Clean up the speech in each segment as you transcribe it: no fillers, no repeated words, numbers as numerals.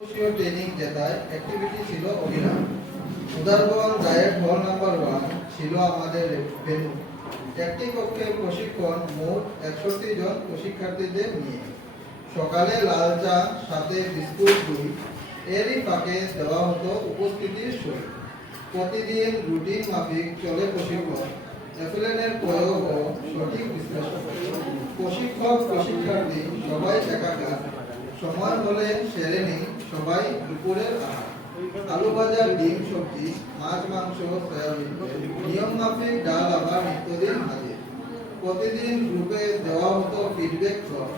Training জেতায় activity ছিল অভিনয়। উদারবন diet হল নাম্বার 1 ছিল আমাদের ভেন্যু। একটি কক্ষে প্রশিক্ষণ মোট 61 জন প্রশিক্ষার্থীদের নিয়ে। সকালে লাল চা সাথে বিস্কুট 2, এরই ফাঁকে দেওয়া হতো উপস্থিতির সই। প্রতিদিন রুটিন মাফিক চলে প্রশিক্ষণ, এফএলএনের প্রয়োগ ও সঠিক বিশ্লেষণ। প্রশিক্ষক প্রশিক্ষার্থী সবাই একাকার, সময় হলে সেরে নেই সবাই দুপুরের আহার। আলু ভাজা, ডিম, সবজি, মাছ, মাংস, সয়াবিন, নিয়ম মাফিক ডাল, আবার নিত্যদিন হাজির। প্রতিদিন গ্রুপে দেওয়া হতো ফিডব্যাক ফর্ম,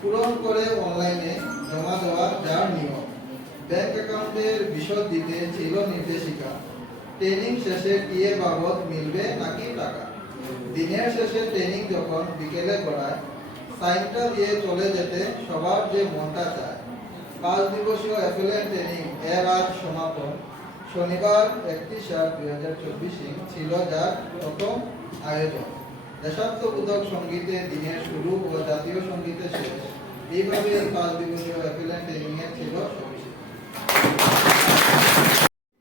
পূরণ করে অনলাইনে জমা দেওয়ার যার নিয়ম। ব্যাংক অ্যাকাউন্টের বিশদ দিতে ছিল নির্দেশিকা। ট্রেনিং শেষে টিএ বাবদ মিলবে নাকি টাকা। দিনের শেষে ট্রেনিং যখন বিকেলে করায়, সাইনটা দিয়ে চলে যেতে সবার যে মনটা চায়। 5 দিবসীয় এফএলএন ট্রেনিং এর আজ সমাপন। শনিবার 31/7/2024 ছিল যার প্রথম আয়োজন। দেশাত্মবোধক সঙ্গীতে দিনের শুরু ও জাতীয় সঙ্গীতে শেষ। এইভাবে 5 দিবসীয় এফএলএন ট্রেনিং এর ছিল সবিশেষ।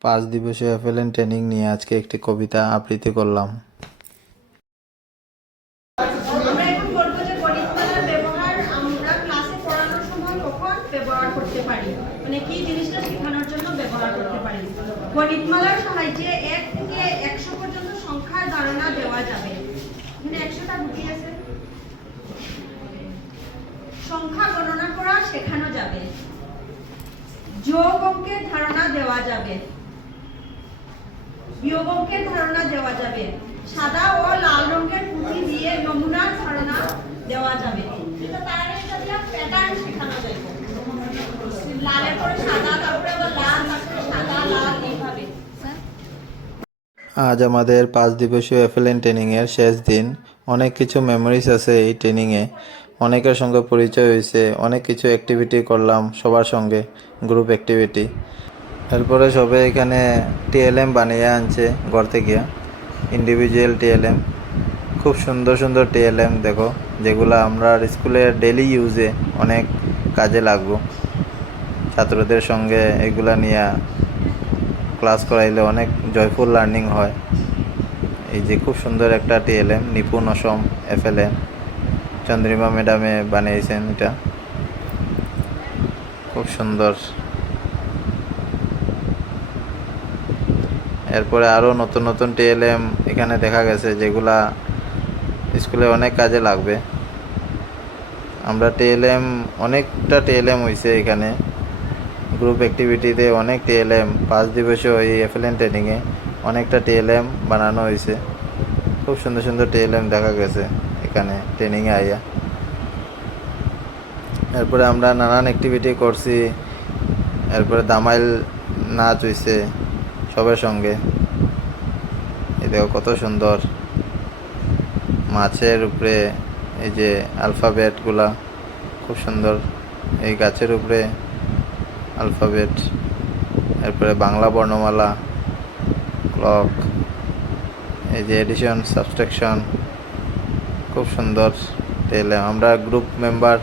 5 দিবসীয় এফএলএন ট্রেনিং নিয়ে আজকে একটি কবিতা আবৃত্তি করলাম। গণিতমালার সাহায্যে 1 থেকে 100 পর্যন্ত সংখ্যার ধারণা দেওয়া যাবে। এখানে 100টা ঢুকিয়ে আছে। সংখ্যা গণনা করা শেখানো যাবে। যোগ অঙ্কের ধারণা দেওয়া যাবে। বিয়োগ অঙ্কের ধারণা দেওয়া যাবে। সাদা ও লাল রঙের পুঁতি দিয়ে নমুনার ধারণা দেওয়া যাবে। এটা তার এটা দিয়ে প্যাটার্ন শেখানো যাবে। লালের পরে সাদা, তারপরে আবার লাল, তারপরে সাদা লাল এইভাবে। আজ আমাদের 5 দিবসীয় এফএলএন ট্রেনিংয়ের শেষ দিন। অনেক কিছু মেমোরিজ আছে এই ট্রেনিংয়ে। অনেকের সঙ্গে পরিচয় হয়েছে, অনেক কিছু অ্যাক্টিভিটি করলাম সবার সঙ্গে, গ্রুপ অ্যাক্টিভিটি। এরপরে সবাই এখানে টিএলএম বানিয়ে আনছে ঘর থেকে, ইন্ডিভিজুয়াল টিএলএম। খুব সুন্দর সুন্দর টিএলএম দেখো, যেগুলো আমরা স্কুলের ডেলি ইউজে অনেক কাজে লাগবো। ছাত্রদের সঙ্গে এগুলা নিয়ে ক্লাস করাইলে অনেক জয়ফুল লার্নিং হয়। এই যে খুব সুন্দর একটা টিএলএম, নিপুণ অসম এফএলএন, চন্দ্রিমা ম্যাডামে বানিয়েছেন। এটা খুব সুন্দর। এরপরে আরও নতুন নতুন টিএলএম এখানে দেখা গেছে, যেগুলা স্কুলে অনেক কাজে লাগবে। আমরা অনেকটা টিএলএম হয়েছে এখানে গ্রুপ অ্যাক্টিভিটিতে। অনেক টিএলএম 5 দিবসীয় এই এফএলএন ট্রেনিংয়ে অনেকটা টিএলএম বানানো হয়েছে। খুব সুন্দর সুন্দর টিএলএম দেখা গেছে এখানে ট্রেনিংয়ে আইয়া। এরপরে আমরা নানান অ্যাক্টিভিটি করছি। এরপরে দামাইল নাচ হয়েছে সবার সঙ্গে। এই দেখো কত সুন্দর, মাছের উপরে এই যে অ্যালফাবেটগুলা খুব সুন্দর, এই গাছের উপরে অ্যালফাবেট। এরপরে বাংলা বর্ণমালা, ক্লক, এই যে এডিশন, সাবস্ট্রাকশন, খুব সুন্দর টেলে। আমরা গ্রুপ মেম্বার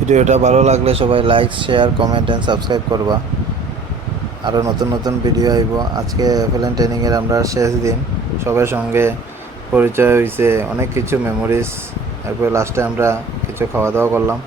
ভিডিওটা ভালো লাগলে সবাই like, share, comment and subscribe করবা। আরও নতুন নতুন ভিডিও আইব। আজকে এফএলএন ট্রেনিংয়ের আমরা শেষ দিন, সবার সঙ্গে পরিচয় হয়েছে, অনেক কিছু মেমোরিজ। এরপরে লাস্টে আমরা কিছু খাওয়া দাওয়া করলাম।